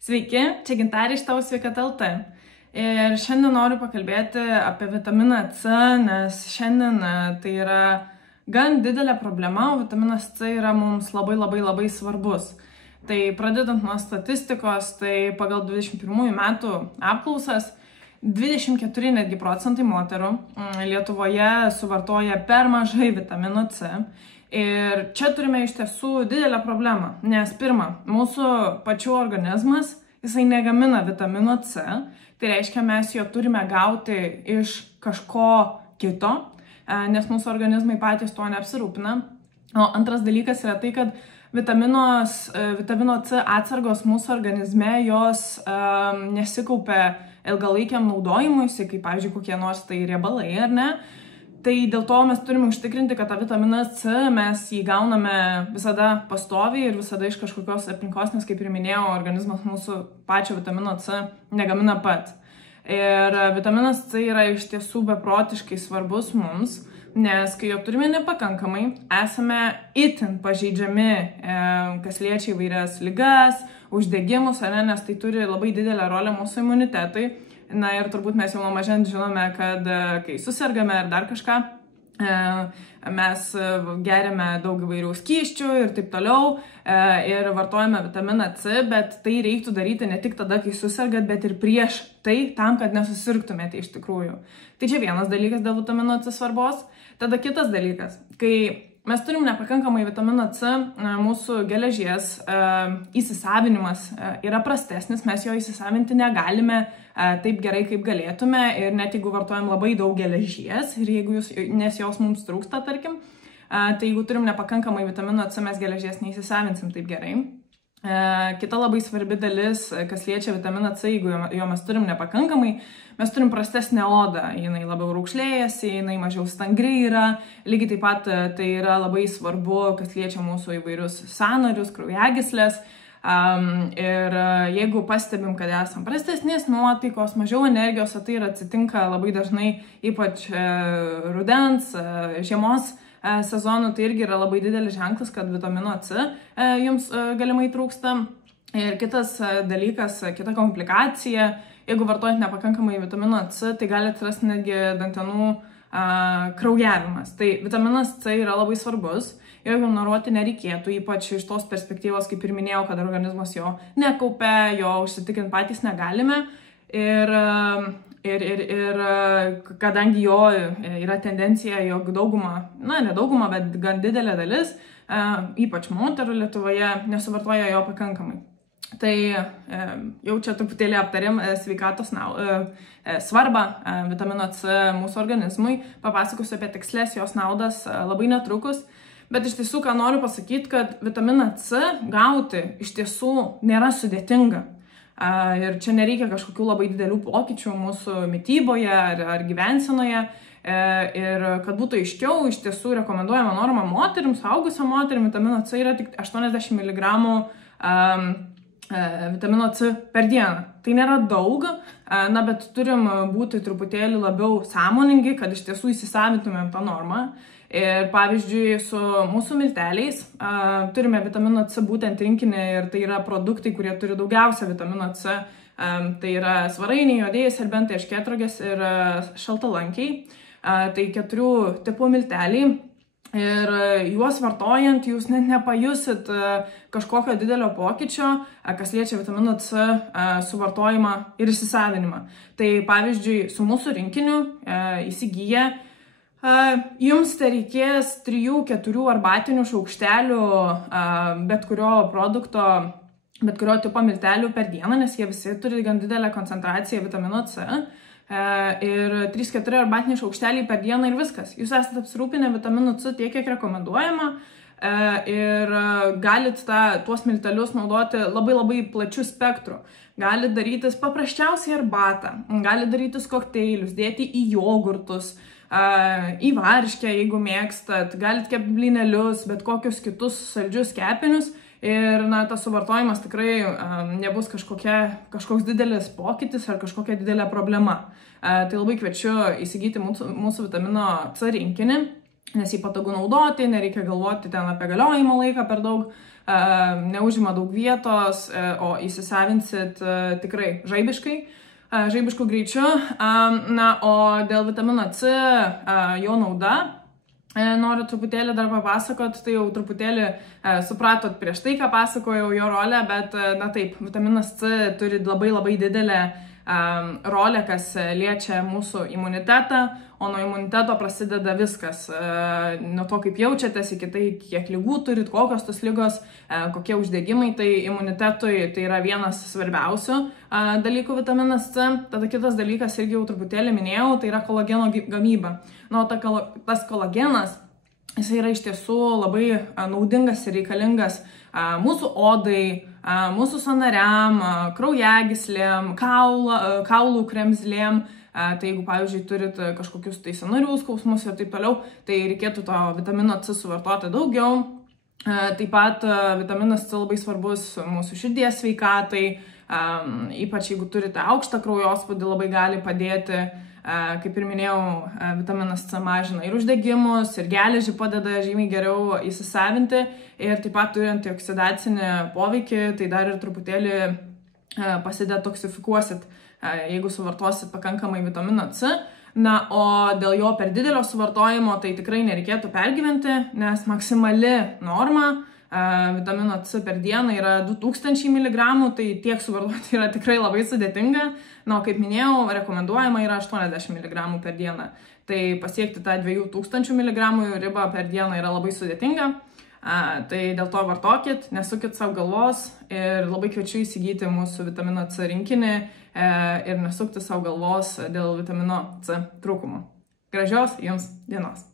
Sveiki, čia Gintarė iš Tavo sveikata LT. Ir šiandien noriu pakalbėti apie vitaminą C, nes šiandien tai yra gan didelė problema, o vitaminas C yra mums labai svarbus. Tai pradedant nuo statistikos, tai pagal 21 metų apklausas 24 netgi procentai moterų Lietuvoje suvartoja per mažai vitamino C. Ir čia turime iš tiesų didelę problemą, nes pirma, mūsų pačių organizmas, jisai negamina vitamino C, tai reiškia, mes jo turime gauti iš kažko kito, nes mūsų organizmai patys to neapsirūpina. O antras dalykas yra tai, kad vitamino C atsargos mūsų organizme, jos nesikaupia ilgalaikiam naudojimuisi, kaip, pavyzdžiui, kokie nors tai riebalai, ar ne? Tai dėl to mes turime užtikrinti, kad tą vitaminą C mes jį gauname visada pastoviai ir visada iš kažkokios aplinkos, nes kaip ir minėjau, organizmas mūsų pačio vitamino C negamina pats. Ir vitaminas C yra iš tiesų beprotiškai svarbus mums, nes kai jo turime nepakankamai, esame itin pažeidžiami, kas liečia įvairias ligas, uždegimus, nes tai turi labai didelę rolę mūsų imunitetui. Na ir turbūt mes jau nuo mažens žinome, kad kai susirgame ar dar kažką, mes geriame daug įvairių skysčių ir taip toliau ir vartojame vitaminą C, bet tai reiktų daryti ne tik tada, kai susirgat, bet ir prieš tai, tam, kad nesusirgtumėte iš tikrųjų. Tai čia vienas dalykas dėl vitamino C svarbos. Tada kitas dalykas, kai mes turim nepakankamai vitamino C, mūsų geležies įsisavinimas yra prastesnis, mes jo įsisavinti negalime taip gerai, kaip galėtume, ir net jeigu vartojam labai daug geležies, nes jos mums trūksta, tarkim, tai jeigu turim nepakankamai vitamino C, mes geležies neįsisavinsim taip gerai. Kita labai svarbi dalis, kas liečia vitaminą C, jeigu jo mes turim nepakankamai, mes turim prastesnę odą, jinai labiau raukšlėjasi, jinai mažiau stangri yra, lygiai taip pat tai yra labai svarbu, kas liečia mūsų įvairius sąnarius, kraujagyslės. Ir jeigu pastebim, kad esam prastesnės nuotaikos, mažiau energijos, tai ir atsitinka labai dažnai, ypač rudens, žiemos sezonų, tai irgi yra labai didelis ženklas, kad vitamino C jums galimai trūksta. Ir kitas dalykas, kita komplikacija, jeigu vartojant nepakankamai vitamino C, tai gali atsirasti netgi dantenų kraujavimas. Tai vitaminas C yra labai svarbus. Jo ignoruoti nereikėtų, ypač iš tos perspektyvos, kaip ir minėjau, kad organizmas jo nekaupia, jo užsitikrinti patys negalime. Ir kadangi jo yra tendencija, jog dauguma, ne dauguma, bet gan didelė dalis, ypač moterų Lietuvoje, nesuvartoja jo pakankamai. Tai jau čia truputėlį aptarėm sveikatos svarbą vitamino C mūsų organizmui. Papasakosiu apie tikslės jos naudas labai netrukus. Bet iš tiesų, ką noriu pasakyti, kad vitaminą C gauti iš tiesų nėra sudėtinga. Ir čia nereikia kažkokių labai didelių pokyčių mūsų mityboje ar gyvensenoje. Ir kad būtų aiškiau, iš tiesų rekomenduojama norma moterim, suaugusiam moterim, vitamino C yra tik 80 mg vitamino C per dieną. Tai nėra daug, bet turim būti truputėlį labiau sąmoningi, kad iš tiesų įsisavintumėm tą normą. Ir pavyzdžiui, su mūsų milteliais turime vitamino C būtent rinkinį, ir tai yra produktai, kurie turi daugiausia vitamino C. Tai yra svarainiai, juodieji serbentai, erškėtroges ir šaltalankiai. Tai 4 tipų milteliai. Ir juos vartojant, jūs net nepajusit kažkokio didelio pokyčio, kas liečia vitamino C suvartojimą ir įsisavinimą. Tai pavyzdžiui, su mūsų rinkiniu įsigyję, jums tai reikės 3-4 arbatinių šaukštelių bet kurio produkto, bet kurio tipo miltelių per dieną, nes jie visi turi gan didelę koncentraciją vitamino C. Ir 3-4 arbatiniai šaukšteliai per dieną ir viskas. Jūs esate apsirūpinę vitaminu C tiek, kiek rekomenduojama, ir galit tuos miltelius naudoti labai plačių spektrų. Galit darytis paprasčiausiai arbatą, galit darytis kokteilius, dėti į jogurtus, į varškę, jeigu mėgstat, galit kepti blynelius, bet kokius kitus saldžius kepinius. Ir tas suvartojimas tikrai nebus kažkoks didelis pokytis ar kažkokia didelė problema. Tai labai kviečiu įsigyti mūsų vitamino C rinkinį. nes jį patogu naudoti, nereikia galvoti ten apie galiojimo laiką per daug, neužima daug vietos, o įsisavinsit tikrai žaibiškų greičių. Na, o dėl vitamino C, jo nauda, noriu truputėlį dar papasakot, tai jau truputėlį supratot prieš tai, ką pasakojau jo rolę, bet, na taip, vitaminas C turi labai didelę rolę, kas liečia mūsų imunitetą, o nuo imuniteto prasideda viskas. Nuo to, kaip jaučiatės, iki tai, kiek lygų turit, kokios tos lygos, kokie uždegimai, tai imunitetui tai yra vienas svarbiausių dalykų vitaminas C. Tada kitas dalykas, irgi jau truputėlį minėjau, tai yra kolageno gamyba. Na, tas kolagenas, jis yra iš tiesų labai naudingas ir reikalingas mūsų odai, mūsų sąnariam, kraujagyslėm, kaulų kremzlėm. Tai jeigu, pavyzdžiui, turit kažkokius tai sąnarių skausmus ir taip toliau, tai reikėtų to vitamino C suvartoti daugiau. Taip pat vitaminas C labai svarbus mūsų širdies sveikatai, ypač jeigu turite aukštą kraujospūdį, labai gali padėti. Kaip ir minėjau, vitaminas C mažina ir uždegimus, ir geležį padeda žymiai geriau įsisavinti, ir taip pat turi antioksidacinį poveikį, tai dar ir truputėlį pasidetoksifikuosit, jeigu suvartosit pakankamai vitamino C. Na, o dėl jo per didelio suvartojimo tai tikrai nereikėtų pergyventi, nes maksimali norma vitamino C per dieną yra 2000 mg, tai tiek suvartoti yra tikrai labai sudėtinga. Na, kaip minėjau, rekomenduojama yra 80 mg per dieną. Tai pasiekti tą 2000 mg ribą per dieną yra labai sudėtinga. Tai dėl to vartokit, nesukit savo galvos ir labai kviečiu įsigyti mūsų vitamino C rinkinį ir nesukti savo galvos dėl vitamino C trūkumo. Gražios jums dienos!